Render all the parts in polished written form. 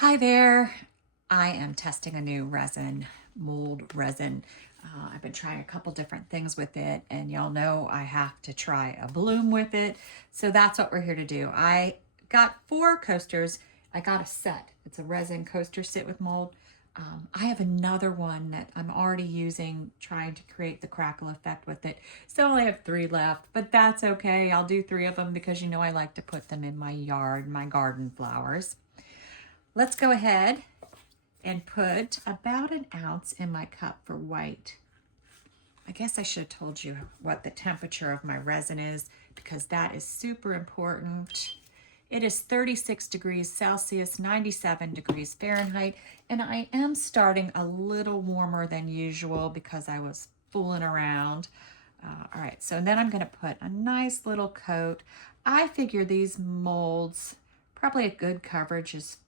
Hi there. I am testing a new resin, Mouldd resin. I've been trying a couple different things with it, and y'all know I have to try a bloom with it. So that's what we're here to do. I got 4 coasters. I got a set. It's a resin coaster set with mold. I have another one that I'm already using, trying to create the crackle effect with it. So I only have 3 left, but that's okay. I'll do 3 of them because you know I like to put them in my yard, my garden flowers. Let's go ahead and put about an ounce in my cup for white. I guess I should have told you what the temperature of my resin is because that is super important. It is 36 degrees Celsius, 97 degrees Fahrenheit, and I am starting a little warmer than usual because I was fooling around. All right, so then I'm going to put a nice little coat. I figure these molds, probably a good coverage is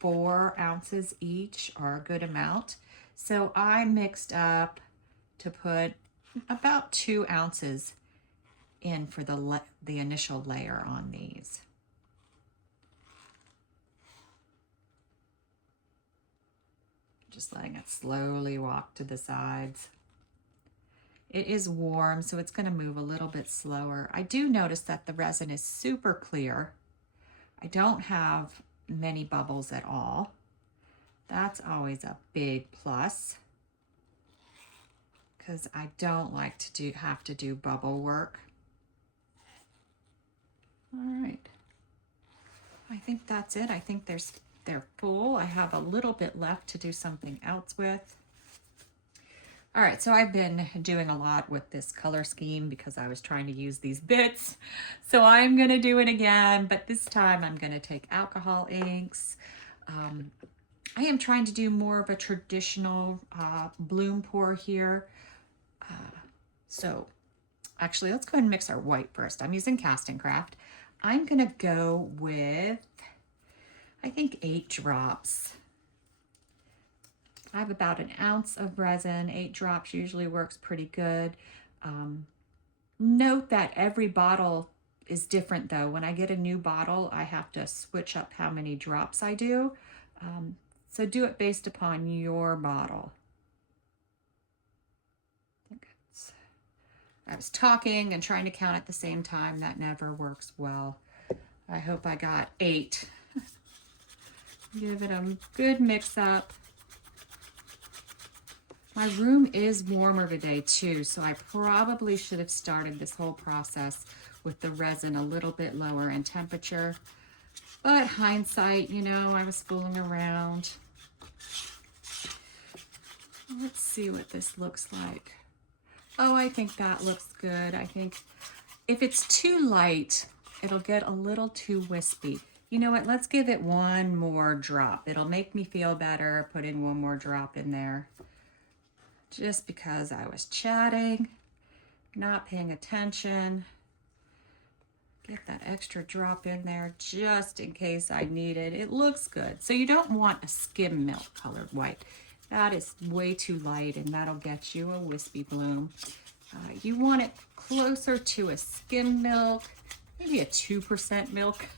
4 ounces each, or a good amount. So I mixed up to put about 2 ounces in for the initial layer on these. Just letting it slowly walk to the sides. It is warm, so it's going to move a little bit slower. I do notice that the resin is super clear. I don't have many bubbles at all. That's always a big plus because I don't like to have to do bubble work. All right. I think that's it. I think they're full. I have a little bit left to do something else with. All right, so I've been doing a lot with this color scheme because I was trying to use these bits. So I'm gonna do it again, but this time I'm gonna take alcohol inks. I am trying to do more of a traditional bloom pour here. So actually, let's go ahead and mix our white first. I'm using CastinCraft. I'm gonna go with, I think 8 drops. I have about an ounce of resin. 8 drops usually works pretty good. Note that every bottle is different though. When I get a new bottle, I have to switch up how many drops I do. So do it based upon your bottle. I was talking and trying to count at the same time. That never works well. I hope I got 8. Give it a good mix up. My room is warmer today too, so I probably should have started this whole process with the resin a little bit lower in temperature. But hindsight, you know, I was fooling around. Let's see what this looks like. Oh, I think that looks good. I think if it's too light, it'll get a little too wispy. You know what? Let's give it one more drop. It'll make me feel better. Put in one more drop in there. Just because I was chatting, not paying attention. Get that extra drop in there just in case I need it. It looks good. So you don't want a skim milk colored white. That is way too light and that'll get you a wispy bloom. You want it closer to a skim milk, maybe a 2% milk.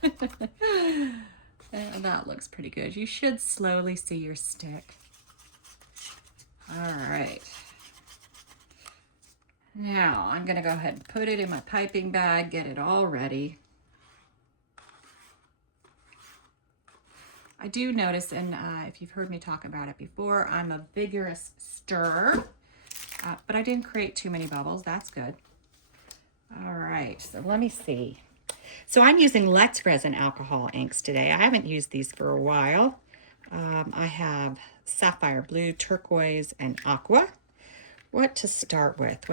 And that looks pretty good. You should slowly see your stick. All right. Now I'm gonna go ahead and put it in my piping bag, get it all ready. I do notice, and if you've heard me talk about it before, I'm a vigorous stirrer, but I didn't create too many bubbles. That's good. All right, so let me see. So I'm using Let's Resin alcohol inks today. I haven't used these for a while. I have sapphire blue, turquoise, and aqua. What to start with?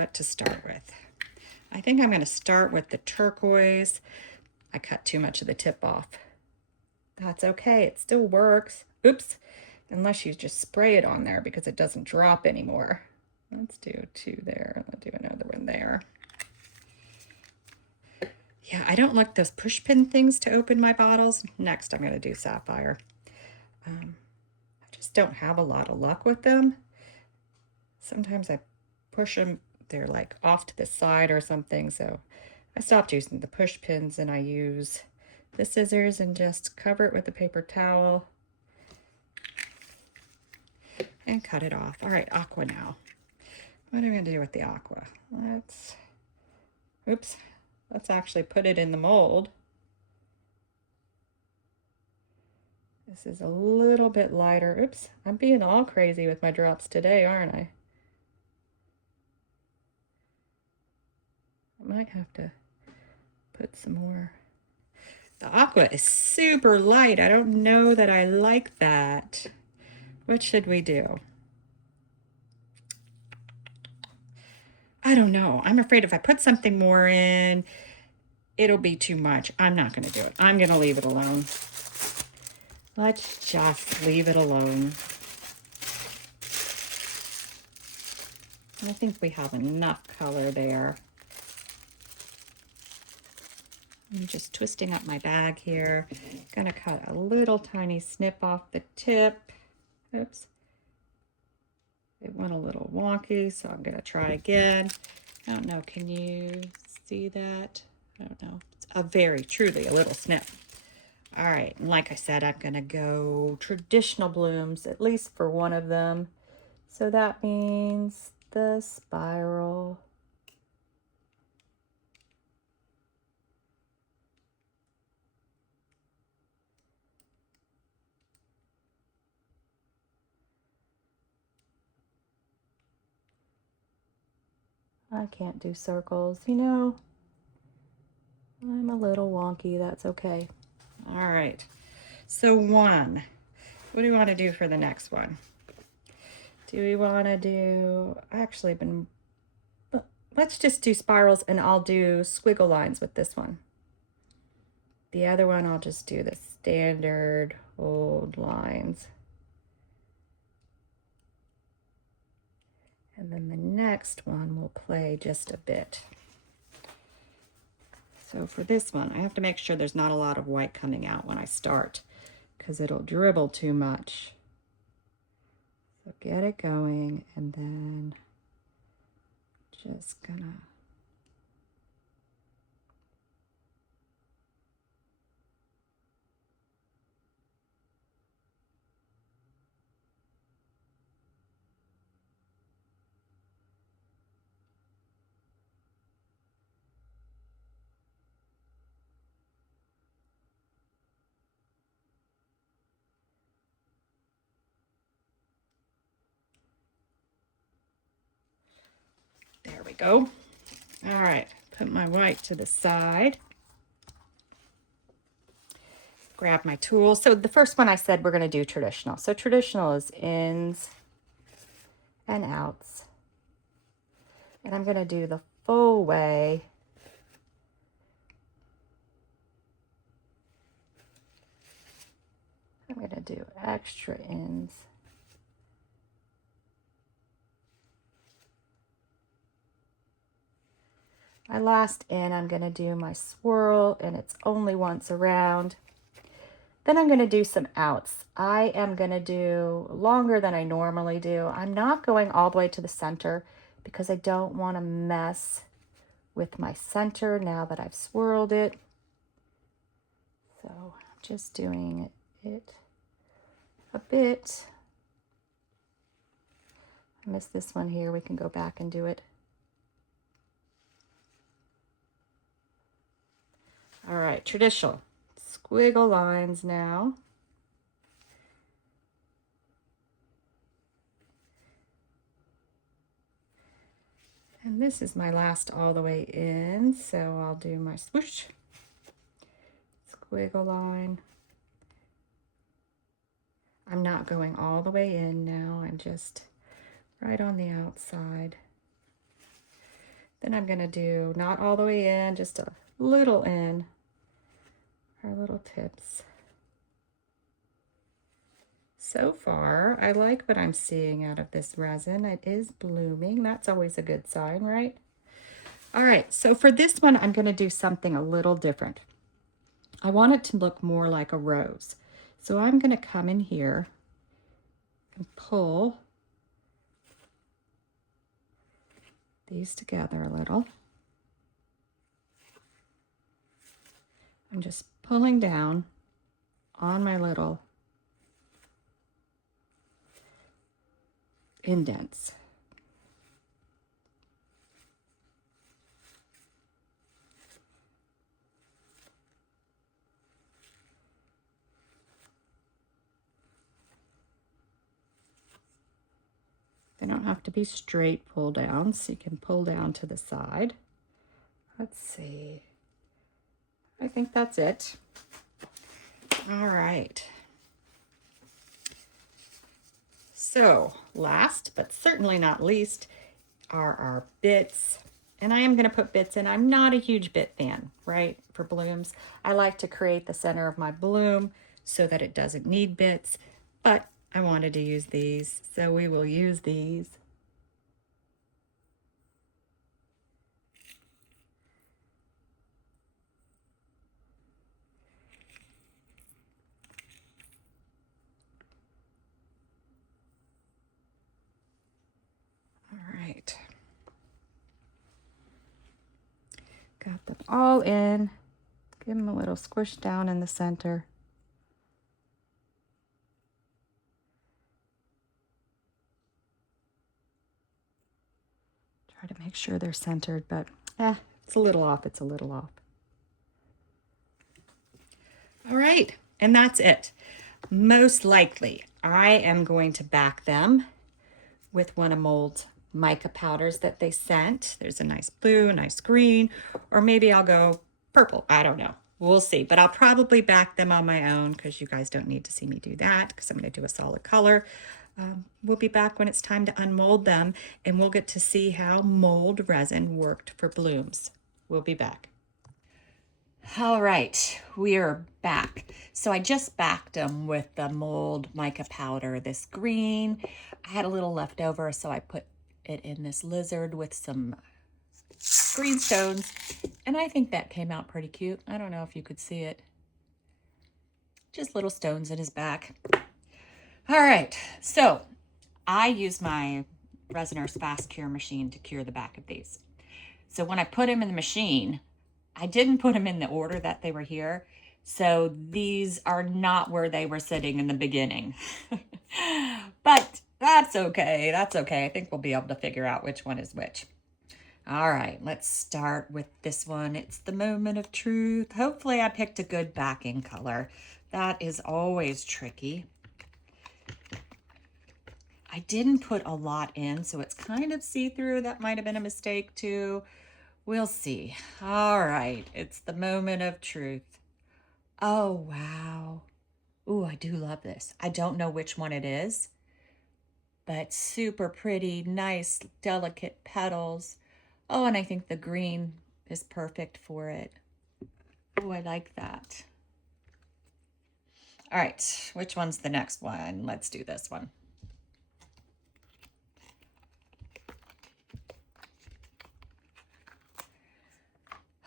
I think I'm going to start with the turquoise. I cut too much of the tip off. That's okay, it still works. Oops, unless you just spray it on there because it doesn't drop anymore. Let's do 2 there, let's do another one there. Yeah, I don't like those push pin things to open my bottles. Next, I'm gonna do sapphire. I just don't have a lot of luck with them. Sometimes I push them, they're like off to the side or something, so I stopped using the push pins and I use the scissors and just cover it with a paper towel. and cut it off. All right, aqua now. What are we gonna do with the aqua? Let's actually put it in the mold. This is a little bit lighter. Oops, I'm being all crazy with my drops today, aren't I? I might have to put some more. The aqua is super light. I don't know that I like that. What should we do? I don't know. I'm afraid if I put something more in, it'll be too much. I'm not going to do it. I'm going to leave it alone. Let's just leave it alone. I think we have enough color there. I'm just twisting up my bag here. Gonna cut a little tiny snip off the tip. Oops. It went a little wonky, so I'm gonna try again. I don't know, can you see that? I don't know. It's truly a little snip. All right, and like I said, I'm gonna go traditional blooms, at least for one of them. So that means the spiral. I can't do circles, you know. I'm a little wonky, that's okay. All right, so one. What do we want to do for the next one? Do we want to do, let's just do spirals, and I'll do squiggle lines with this one. The other one, I'll just do the standard old lines. And then the next one will play just a bit. So for this one, I have to make sure there's not a lot of white coming out when I start, because it'll dribble too much. So get it going, and then just gonna there we go. All right, put my white to the side. Grab my tool. So the first one I said we're going to do traditional. So traditional is ins and outs. And I'm going to do the full way. I'm going to do extra ins. My last in, I'm going to do my swirl, and it's only once around. Then I'm going to do some outs. I am going to do longer than I normally do. I'm not going all the way to the center because I don't want to mess with my center now that I've swirled it. So I'm just doing it a bit. I missed this one here. We can go back and do it. All right, traditional squiggle lines now. And this is my last all the way in, so I'll do my swoosh, squiggle line. I'm not going all the way in now, I'm just right on the outside. Then I'm gonna do not all the way in, just a little in. Our little tips. So far, I like what I'm seeing out of this resin. It is blooming. That's always a good sign, right? All right, so for this one, I'm going to do something a little different. I want it to look more like a rose. So I'm going to come in here and pull these together a little. I'm just pulling down on my little indents. They don't have to be straight pull down, so you can pull down to the side. Let's see. I think that's it. All right. So last, but certainly not least, are our bits. And I am going to put bits in. I'm not a huge bit fan, right, for blooms. I like to create the center of my bloom so that it doesn't need bits, but I wanted to use these, so we will use these. All right. Got them all in. Give them a little squish down in the center. Try to make sure they're centered, but it's a little off. It's a little off. All right, and that's it. Most likely, I am going to back them with one of Mould's mica powders that they sent. There's a nice blue, a nice green, or maybe I'll go purple. I don't know. We'll see. But I'll probably back them on my own because you guys don't need to see me do that because I'm going to do a solid color. We'll be back when it's time to unmold them, and we'll get to see how Mouldd resin worked for blooms. We'll be back. All right, we are back. So I just backed them with the Mouldd mica powder, this green. I had a little left over, so I put it in this lizard with some green stones, and I think that came out pretty cute. I don't know if you could see it. Just little stones in his back. All right, so I use my Resiner's fast cure machine to cure the back of these. So when I put them in the machine, I didn't put them in the order that they were here. So these are not where they were sitting in the beginning. But that's okay. That's okay. I think we'll be able to figure out which one is which. All right, let's start with this one. It's the moment of truth. Hopefully I picked a good backing color. That is always tricky. I didn't put a lot in, so it's kind of see-through. That might have been a mistake too. We'll see. All right, it's the moment of truth. Oh, wow. Ooh, I do love this. I don't know which one it is, but super pretty, nice, delicate petals. Oh, and I think the green is perfect for it. Oh, I like that. All right, which one's the next one? Let's do this one.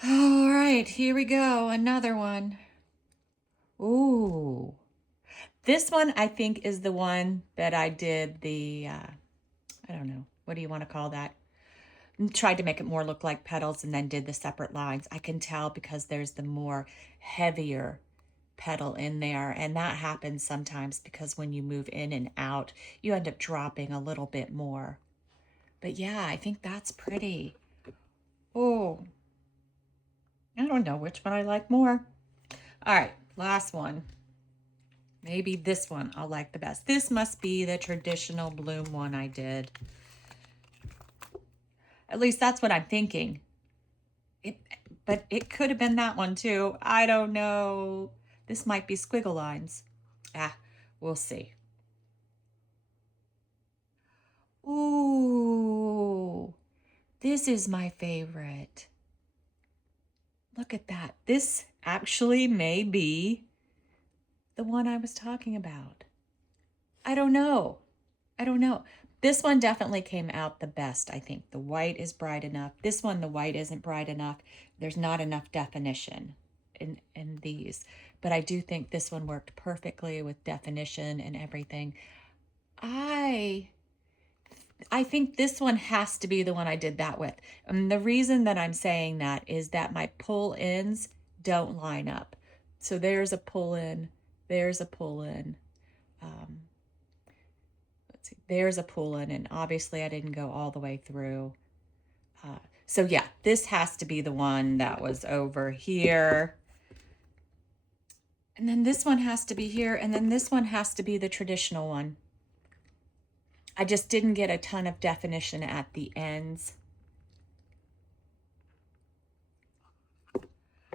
All right, here we go. Another one. Ooh. This one, I think, is the one that I did the, I don't know, what do you want to call that? Tried to make it more look like petals and then did the separate lines. I can tell because there's the more heavier petal in there, and that happens sometimes because when you move in and out, you end up dropping a little bit more. But yeah, I think that's pretty. Oh, I don't know which one I like more. All right, last one. Maybe this one I'll like the best. This must be the traditional bloom one I did. At least that's what I'm thinking. But it could have been that one too. I don't know. This might be squiggle lines. We'll see. Ooh, this is my favorite. Look at that. This actually may be the one I was talking about. I don't know. I don't know. This one definitely came out the best, I think. The white is bright enough. This one, the white isn't bright enough. There's not enough definition in these. But I do think this one worked perfectly with definition and everything. I think this one has to be the one I did that with. And the reason that I'm saying that is that my pull-ins don't line up. So there's a pull-in, there's a pull-in. Let's see, there's a pull-in, and obviously I didn't go all the way through. So yeah, this has to be the one that was over here. And then this one has to be here, and then this one has to be the traditional one. I just didn't get a ton of definition at the ends.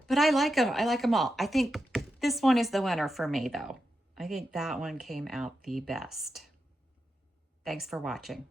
But I like them. I like them all. I think this one is the winner for me, though. I think that one came out the best. Thanks for watching.